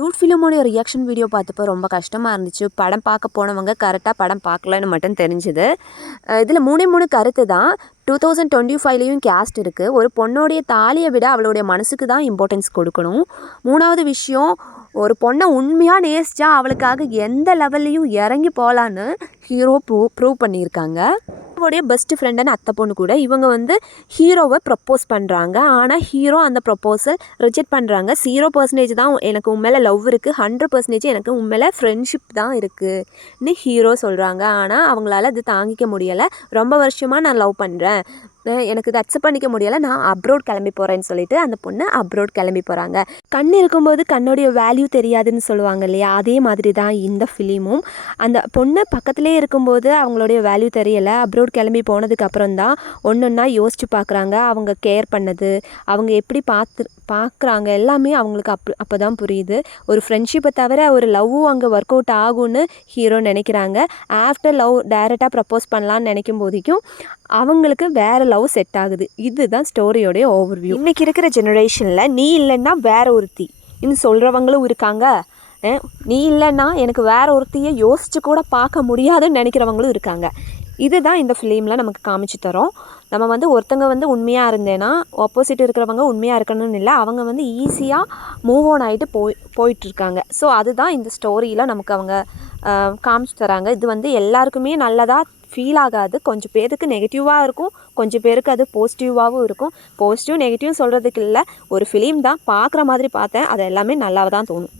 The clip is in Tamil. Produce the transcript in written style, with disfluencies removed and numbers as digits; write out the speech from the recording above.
டூட் ஃபிலிமோடைய ரியாக்ஷன் வீடியோ பார்த்தப்போ ரொம்ப கஷ்டமாக இருந்துச்சு. படம் பார்க்க போனவங்க கரெக்டாக படம் பார்க்கலன்னு மட்டும் தெரிஞ்சுது. இதில் 3 கருத்து தான். 2025லேயும் கேஸ்ட் இருக்குது. ஒரு பொண்ணோடைய தாலியை விட அவளுடைய மனசுக்கு தான் இம்பார்ட்டன்ஸ் கொடுக்கணும். 3வது விஷயம், ஒரு பொண்ணை உண்மையாக நேசிச்சா அவளுக்காக எந்த லெவல்லையும் இறங்கி போகலான்னு ஹீரோ ப்ரூவ் பண்ணியிருக்காங்க. ஹீரோடைய பெஸ்ட் ஃப்ரெண்டுன்னு அத்தை பொண்ணு கூட இவங்க வந்து ஹீரோவை ப்ரப்போஸ் பண்ணுறாங்க. ஆனால் ஹீரோ அந்த ப்ரப்போசல் ரிஜெக்ட் பண்ணுறாங்க. 0% தான் எனக்கு உண்மையில லவ் இருக்குது, 100% எனக்கு உண்மையில ஃப்ரெண்ட்ஷிப் தான் இருக்குதுன்னு ஹீரோ சொல்கிறாங்க. ஆனால் அவங்களால அது தாங்கிக்க முடியலை. ரொம்ப வருஷமாக நான் லவ் பண்ணுறேன், எனக்கு இதை அக்செப்ட் பண்ணிக்க முடியலை, நான் அப்ரோட் கிளம்பி போகிறேன்னு சொல்லிட்டு அந்த பொண்ணு அப்ரோட் கிளம்பி போகிறாங்க. கண் இருக்கும்போது கண்ணுடைய வேல்யூ தெரியாதுன்னு சொல்லுவாங்க இல்லையா, அதே மாதிரி தான் இந்த ஃபிலிமும். அந்த பொண்ணு பக்கத்துலேயே இருக்கும்போது அவங்களுடைய வேல்யூ தெரியலை. அப்ரோட் கிளம்பி போனதுக்கப்புறம் தான் ஒன்றா யோசித்து பார்க்குறாங்க. அவங்க கேர் பண்ணது, அவங்க எப்படி பார்க்குறாங்க எல்லாமே அவங்களுக்கு அப்போ தான் புரியுது. ஒரு ஃப்ரெண்ட்ஷிப்பை தவிர ஒரு லவ்வும் அங்கே ஒர்க் அவுட் ஆகும்னு ஹீரோ நினைக்கிறாங்க. ஆஃப்டர் லவ் டைரெக்டாக ப்ரப்போஸ் பண்ணலான்னு நினைக்கும் போதைக்கும் அவங்களுக்கு வேறு லவ் செட் ஆகுது. இதுதான் ஸ்டோரியோடைய ஓவர்வியூ. இன்றைக்கி இருக்கிற ஜெனரேஷனில் நீ இல்லைன்னா வேற ஒருத்தி இன்னும் சொல்கிறவங்களும் இருக்காங்க. நீ இல்லைன்னா எனக்கு வேற ஒருத்தியை யோசித்து கூட பார்க்க முடியாதுன்னு நினைக்கிறவங்களும் இருக்காங்க. இதுதான் இந்த ஃபிலிமில் நமக்கு காமிச்சு தரோம். நம்ம வந்து ஒருத்தங்க வந்து உண்மையாக இருந்தேன்னா ஆப்போசிட் இருக்கிறவங்க உண்மையாக இருக்கணும்னு இல்லை, அவங்க வந்து ஈஸியாக மூவ் ஆன் ஆகிட்டு போயிட்டுருக்காங்க. ஸோ அதுதான் இந்த ஸ்டோரியில் நமக்கு அவங்க காமிச்சு தராங்க. இது வந்து எல்லாருக்குமே நல்லதாக ஃபீல் ஆகாது. கொஞ்சம் பேருக்கு நெகட்டிவாக இருக்கும், கொஞ்சம் பேருக்கு அது பாசிட்டிவாகவும் இருக்கும். பாசிட்டிவ் நெகட்டிவ் சொல்கிறதுக்கு இல்லை, ஒரு ஃபிலிம் தான், பார்க்குற மாதிரி பார்த்தேன், அது எல்லாமே நல்லா தான் தோணும்.